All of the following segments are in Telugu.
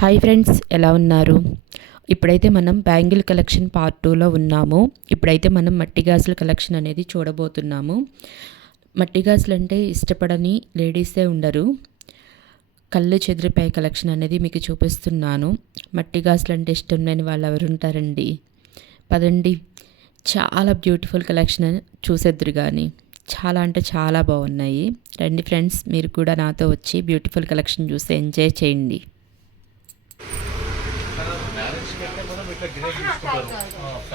హాయ్ ఫ్రెండ్స్, ఎలా ఉన్నారు? ఇప్పుడైతే మనం బ్యాంగిల్ కలెక్షన్ పార్ట్ 2లో ఉన్నాము. ఇప్పుడైతే మనం మట్టి గాజుల కలెక్షన్ అనేది చూడబోతున్నాము. మట్టి గాజులు అంటే ఇష్టపడని లేడీసే ఉండరు. కళ్ళు చెదిరిపోయే కలెక్షన్ అనేది మీకు చూపిస్తున్నాను. మట్టి గాజులు అంటే ఇష్టం లేని వాళ్ళు ఎవరు ఉంటారండి? పదండి, చాలా బ్యూటిఫుల్ కలెక్షన్ చూసేద్దరు కానీ చాలా అంటే చాలా బాగున్నాయి. రండి ఫ్రెండ్స్, మీరు కూడా నాతో వచ్చి బ్యూటిఫుల్ కలెక్షన్ చూసి ఎంజాయ్ చేయండి.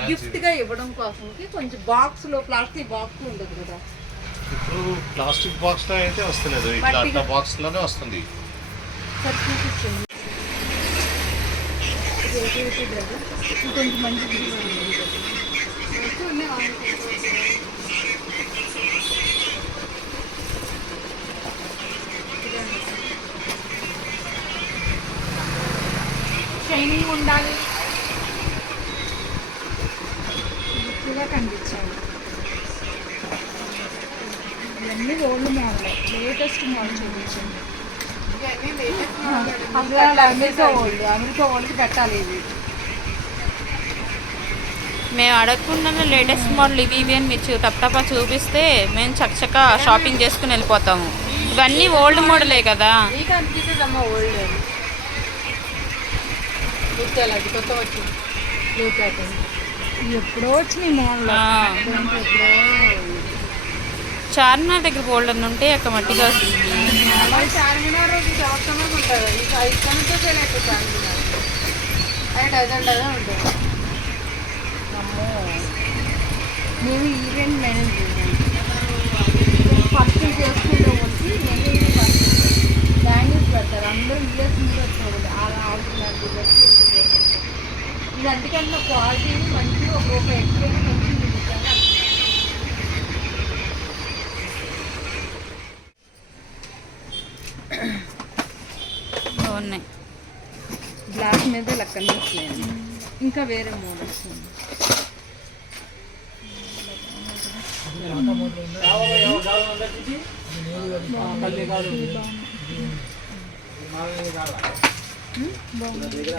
గిఫ్ట్ గా ఇవ్వడం కోసం కొంచెం బాక్స్ లో ప్లాస్టిక్ బాక్స్ ఉండదు కదా. ఇప్పుడు ప్లాస్టిక్ బాక్స్ లో అయితే వస్తలేదు, ఇట్లా అట్లా బాక్స్ లోనే వస్తుంది. కొంచెం మంచి షైనింగ్ ఉండాలి, ఇలా కనిపించాలి. ఇవన్నీ ఓల్డ్ మోడల్, లేటెస్ట్ మోడల్ చూపించండి. అమెరికా ఓల్డ్కి పెట్టాలి. ఇవి మేము అడగకుండానే లేటెస్ట్ మోడల్ ఇవి అని మీరు తప్ప చూపిస్తే మేము చక్కచక్క షాపింగ్ చేసుకుని వెళ్ళిపోతాము. ఇవన్నీ ఓల్డ్ మోడలే కదా. మీకు అనిపిస్తుందమ్మా ఓల్డ్ అని. అది కొత్త వచ్చింది, ఎప్పుడో వచ్చినాయి మోడల్. చార్మినార్ దగ్గర ఓల్డ్ అని ఉంటే అక్కడ మట్టి గాజు. చార్మినార్ సంవత్సరం ఉంటుంది, ఇంకా 5 సంవత్సరాలు అయిపోతుంది చార్మినార్. డజన్ డజన్ ఉంటుంది. అమ్మో, మేము ఈవెంట్ మేనేజ్ చేసాము. ఫస్ట్ చేసుకుంటూ వచ్చి బ్యాంగిల్స్ పెడతారు. అందరూ ఇయర్స్ మీద వచ్చేవాళ్ళు. అలా ఆడుతున్నారు. ఇది అందుకన్నా క్వాలిటీని మంచిగా ఒక ఎక్స్పీరియన్స్ మంచి బాగున్నాయి. గ్లాస్ మీద లెక్క కనిపించలేదు. ఇంకా వేరే మోడల్స్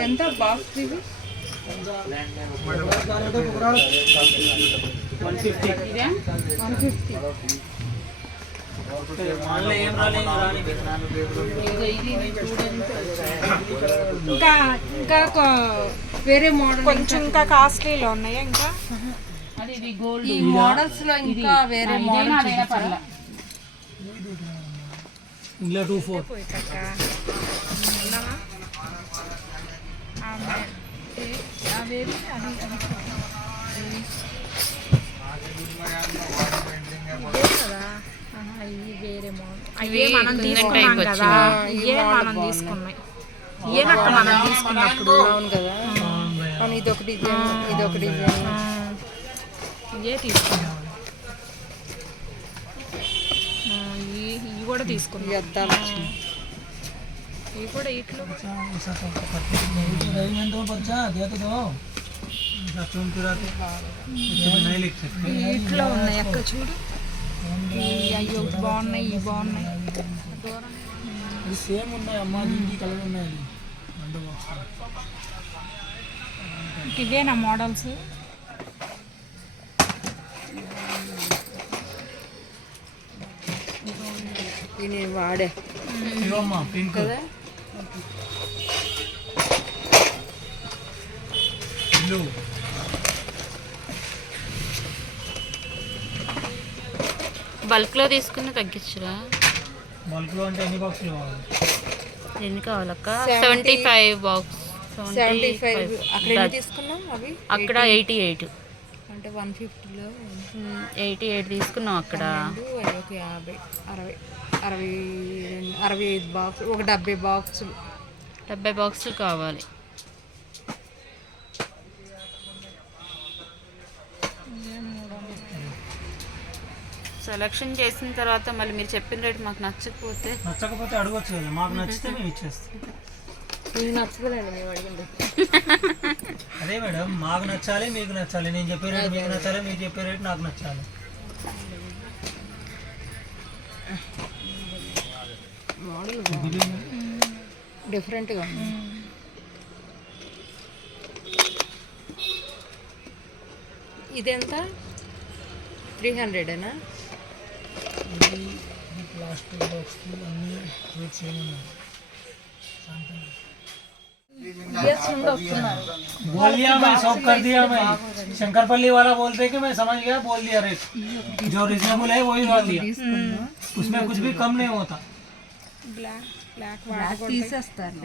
ఎంత బాక్స్ ఇవి? 150. ఇంకా ఇంకా వేరే మోడల్ కొంచెం ఇంకా కాస్ట్లీలో ఉన్నాయా? ఇంకా ఈ మోడల్స్ లో ఇంకా వేరే మోడల్ వేరే మోడల్ అయ్యే మనం తీసుకున్నాం కదా. ఇయే మనం తీసుకున్నాం, ఇయేనక్క మనం తీసుకున్నప్పుడు. అవును కదా. ఇదొక డిజైన్, ఇదొక డిజైన్, ఇయే తీసుకున్నాం. ఇవి కూడా తీసుకున్నాం. అద్దాలు ఇవి కూడా ఇట్లు ఇట్లో ఉన్నాయి అక్క. చూడు, అవి ఒకటి బాగున్నాయి, ఇవి బాగున్నాయి. సేమ్ ఉన్నాయి అమ్మా, దీనికి కలర్ ఉన్నాయి. ఇవేనా మోడల్స్? నేను వాడే ఇవమ్మా పింక్ కదా. బ్లూ బల్క్లో తీసుకుని తగ్గించురా. బల్క్లో అంటే ఎన్ని బాక్సులు కావాలి? ఎన్ని కావాలక్క? 75 బాక్స్. 75. అక్కడ ఎన్ని తీసుకున్నాం? అవి అక్కడ 88 అంటే 150లో 88 తీసుకున్నాం అక్కడ. 50, 60, 65 బాక్సులు, ఒక 70 బాక్సులు. 70 బాక్సులు కావాలి. సెలక్షన్ చేసిన తర్వాత మళ్ళీ మీరు చెప్పిన రేటు మాకు నచ్చకపోతే అడగొచ్చు కదా. మాకు నచ్చితే మేము ఇచ్చేస్తాం. మీకు నచ్చలేండి మేము అడిగింది. అదే మేడం, మాకు నచ్చాలి, మీకు నచ్చాలి. నేను చెప్పే రేటు మీకు నచ్చాలి, మీరు చెప్పే రేటు నాకు నచ్చాలి. మోడల్ డిఫరెంట్గా ఉంది. ఇదెంత 300ఏనా? ప్లాస్టిక్ బాక్స్ అన్ని రేట్స్ ఏమన్నా बोल दिया मैं, सब कर दिया मैं। शंकरपल्ली वाला बोलते कि मैं समझ गया, बोल दिया रेट जो रिजनेबल है वही बोल दिया, उसमें कुछ भी कम नहीं होता। తీసేస్తారు.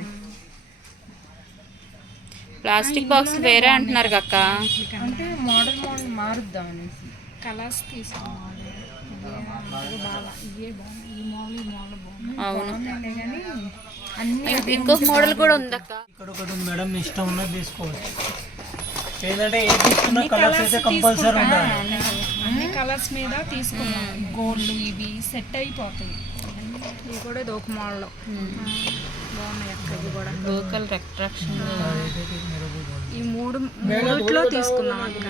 ప్లాస్టిక్ బాక్స్ వేరే అంటున్నారు కక్క. అంటే మోడల్ మారుద్దాం అనేసి కలర్స్ తీసుకోవాలి. ఇవే బాగున్నాయి, ఈ మోడల్ బాగుంది. అవును, కానీ అన్ని ఇంకొక మోడల్ కూడా ఉందక్క. ఇక్కడ ఒకటి ఉంది మేడం, మీ ఇష్టం ఉన్నది తీసుకోవచ్చు. ఏంటంటే ఏ తీసుకున్న కలర్స్ అయితే కంపల్సరీ ఉండాలి. అన్ని కలర్స్ మీద తీసుకున్నాం. గోల్డ్ ఇవి సెట్ అయిపోతాయి. ఇవి కూడా ఇది ఒక మోడల్ బాగున్నాయి అక్క. ఇవి కూడా లోకల్ రెట్రాక్షన్. ఈ మూడిట్లో తీసుకున్నాం అక్క.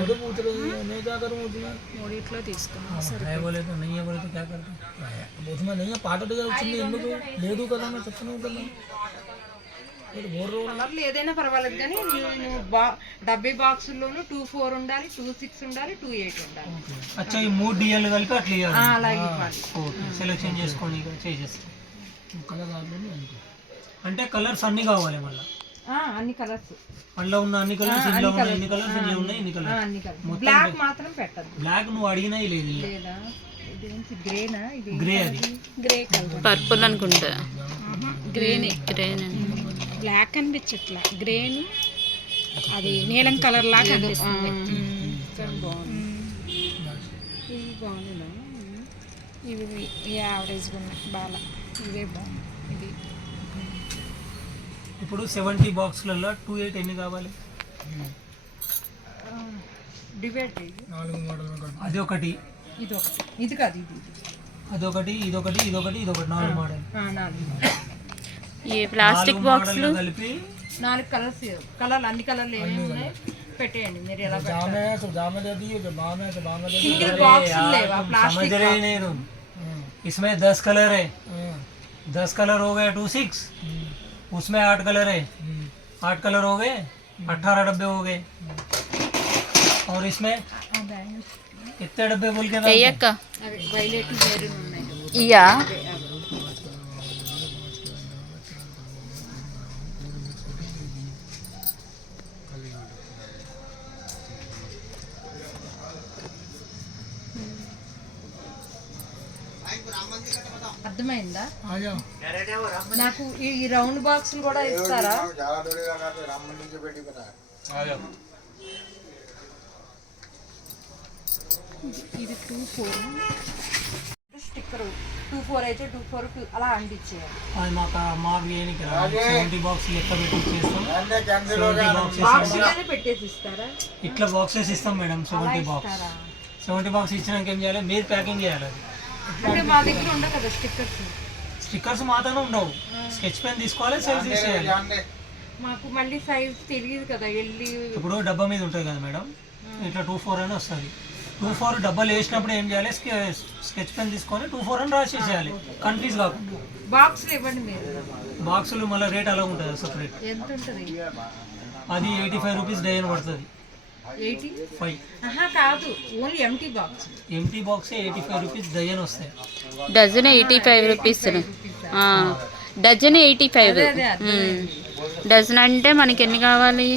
మూడిట్లో తీసుకున్నాం. है बोले तो नहीं है, बोले तो क्या करते उसमें नहीं है पार्ट ఎందుకు లేదు కదా నేను చెప్తున్నాను కదా. కలర్లు ఏదైనా పర్వాలేదు కానీ నువ్వు 70 బాక్సుల్లోనూ 24 ఉండాలి, 26 ఉండాలి, 28 ఉండాలి. అచ్చా ఈ 3 డిఎల్ కలిపి అట్లా ఇవ్వాలి. అలాగే ఇవ్వాలి. ఓకే, సెలెక్షన్ చేసుకొని ఇక చేసేస్తాం. అంటే కలర్స్ అన్ని కావాలి మళ్ళీ. అన్ని కలర్స్ అందులో ఉన్న అన్ని కలర్స్ ఇందులో ఉన్నాయి, ఎన్ని కలర్స్ ఇందులో ఉన్నాయి, ఎన్ని కలర్స్. అన్ని కలర్స్. బ్లాక్ మాత్రం పెట్టద్దు. బ్లాక్ నువ్వు అడిగినా లేదు. లేదా ఇదేంటి గ్రేనా? ఇది గ్రే అది గ్రే కలర్. పర్పుల్ అనుకుంటా. గ్రేనే బ్లాక్ అనిపించట్లా, గ్రేని అది నీలం కలర్ లాగా అనిపిస్తుంది. ఇవి బాగుందా? ఇవి యావరేజ్గా ఉన్నాయి బాగా. ఇవే బాగున్నాయి. ఇది ఇప్పుడు 70 బాక్స్లలో 28 ఎన్ని కావాలి? డివైడ్ అది ఒకటి, ఇది ఒకటి, ఇది కాదు, ఇది అదొకటి, ఇదొకటి, ఇదొకటి, ఇదొకటి 4 మోడల్. 4 ఈ ప్లాస్టిక్ బాక్స్లు కలిపి 4 కలర్స్. కలర్లు అన్ని కలర్లు ఏమేమి ఉన్నాయి పెట్టేయండి మీరు. ఎలా సింగిల్ బాక్స్ లేవా समझ ప్లాస్టిక్? रहे नहीं तुम, इसमें 10 कलर है, 10 कलर हो गए 26, उसमें 8 कलर है, 8 कलर हो गए 18 डब्बे हो गए, और इसमें कितने डब्बे बोल के చెయ్యక్క. అవి వైలెట్ వేరు ఉన్నాయి. ఇయా అర్థమైందా? నాకు ఈ రౌండ్ బాక్సులు కూడా ఇస్తారా? ఇది 24. స్టిక్కర్ 24 అయితే 24 అలా అంటించేయాలి. అది మాకు ఏమి 70 బాక్స్ లెక్క పెట్టి చేస్తాం. 70 బాక్సెస్ బాక్సులోనే పెట్టేసి ఇస్తారా? ఇట్లా బాక్సెస్ ఇస్తాం మేడం. 70 బాక్స్ 70 బాక్స్ ఇచ్చినాక ఏం చేయాలి, మీరు ప్యాకింగ్ చేయాలి. అది అంటే మా దగ్గర ఉండవు కదా స్టిక్కర్స్. స్టిక్కర్స్ మాత్రమే ఉండవు, స్కెచ్ పెన్ తీసుకోవాలి, సైజ్ తీసేయాలి. మాకు మళ్ళీ సైజ్ తెలియదు కదా. వెళ్ళి ఇప్పుడు డబ్బా మీద ఉంటుంది కదా మేడం, ఇట్లా 24 అని వస్తుంది. 24 డబ్బాలు వేసినప్పుడు ఏం చేయాలి, స్కెచ్ పెన్ తీసుకొని 24 అని రాసేసేయాలి, కన్ఫ్యూజ్ కాకుండా. బాక్సులు ఇవ్వండి మీరు. బాక్సులు మళ్ళీ రేట్ అలా ఉంటుంది సపరేట్. ఎంత ఉంటుంది? అది 85 రూపీస్ డజన్ పడుతుంది. 85 కాదు, only empty box. Empty box 85 rupees dozen వస్తాయి. Dozen 85 rupees. డజన్ 85. డజన్ అంటే మనకి ఎన్ని కావాలి?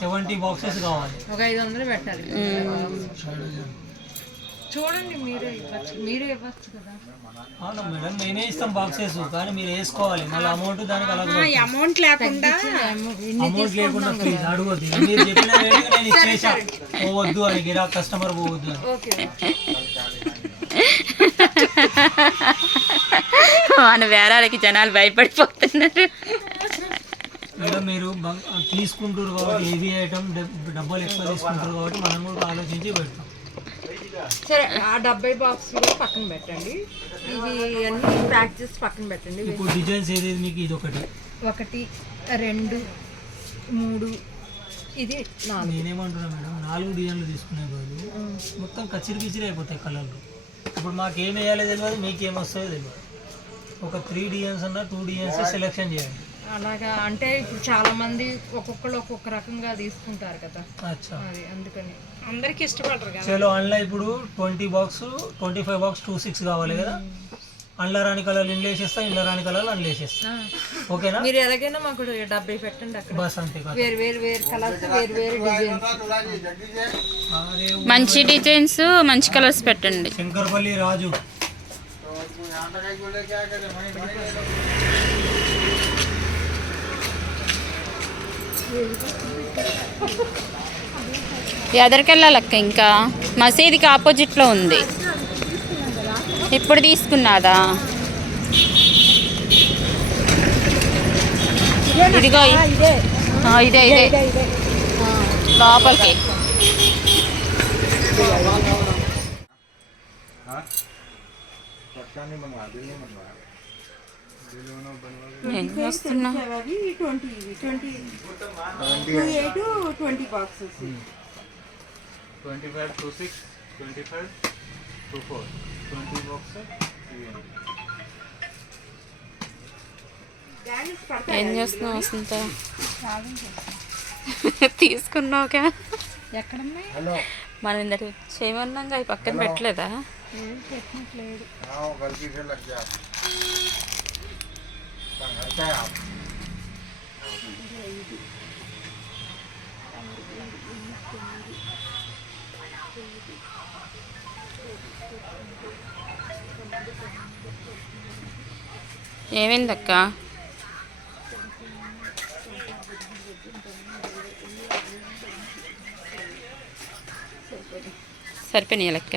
70 బాక్సెస్ కావాలి. ఒక 500 పెట్టాలి. చూడండి మీరే ఇవ్వచ్చు కదా. అవును మేడం, నేనే ఇస్తాం బాక్సెస్, కానీ మీరు వేసుకోవాలి మళ్ళీ అమౌంట్ దానికి అలా అమౌంట్ లేకుండా అమౌంట్ లేకుండా ప్లీజ్ అడగొద్దు. మీరు చెప్పిన రేటుకి నేను ఇచ్చేసా, పోవద్దు అని, గిరాక్ కస్టమర్ పోవద్దు అని. మన వేరాలకి జనాలు భయపడిపోతున్నారు. మేడం మీరు తీసుకుంటారు కాబట్టి హెవీ ఐటమ్ డబ్బాలు ఎక్కువ తీసుకుంటారు కాబట్టి మనం కూడా ఆలోచించి పెడతాం. సరే, ఆ 70 బాక్స్ కూడా పక్కన పెట్టండి. ఇవి అన్ని ప్యాక్ చేసి పక్కన పెట్టండి. ఇప్పుడు డిజైన్స్ ఏది మీకు? ఇది ఒకటి, 1 2 3 ఇది 4. నేనేమంటున్నా మేడం, 4 డిజైన్లు తీసుకునే బదులు మొత్తం కచ్చిరి కిచిరి అయిపోతాయి కలర్లు. ఇప్పుడు మాకు ఏం వేయాలో తెలియదు, మీకు ఏమొస్తుందో తెలియదు. ఒక 3 డిజైన్స్ అన్నా 2 డిజైన్స్ సెలెక్షన్ చేయండి. అలాగా అంటే ఇప్పుడు చాలా మంది ఒక్కొక్కరు ఒక్కొక్క రకంగా తీసుకుంటారు కదా, अच्छा అది అందుకని. అందరికి ఇష్టపడరు కదా. చలో అందులో ఇప్పుడు 20 బాక్స్ 25 బాక్స్ 26 కావాలి కదా, అందులో రాని కలర్లు ఇంట్లో వేసేస్తా, ఇంట్లో రాని కలర్లు అందులో వేసేస్తా. ఓకేనా? మీరు ఎలాగైనా మాకు 70 పెట్టండి అక్కడ. బస్ అంతే కదా. వేరు వేరు వేరు కలర్స్, వేరు వేరు డిజైన్స్. అరే మంచి డిజైన్స్ మంచి కలర్స్ పెట్టండి. శంకర్పల్లి రాజు ఎదరికెళ్ళాలక్క, ఇంకా మసీదుకి ఆపోజిట్లో ఉంది. ఇప్పుడు తీసుకున్నాదా? ఇదిగో ఇదే లోపలికి. ఏం చేస్తున్నా? 20 బాక్సెస్. 25 to 6, 25 to 4, 20 boxes. ఏం చేస్తున్నావు వసంత? తీసుకున్నావుగా. ఎక్కడున్నాయి? మనం ఇందటి చేయమన్నాగా ఈ పక్కన పెట్టలేదా? పెట్టట్లేదు. ఏమైందక్క? సరిపోయినాయి లెక్క.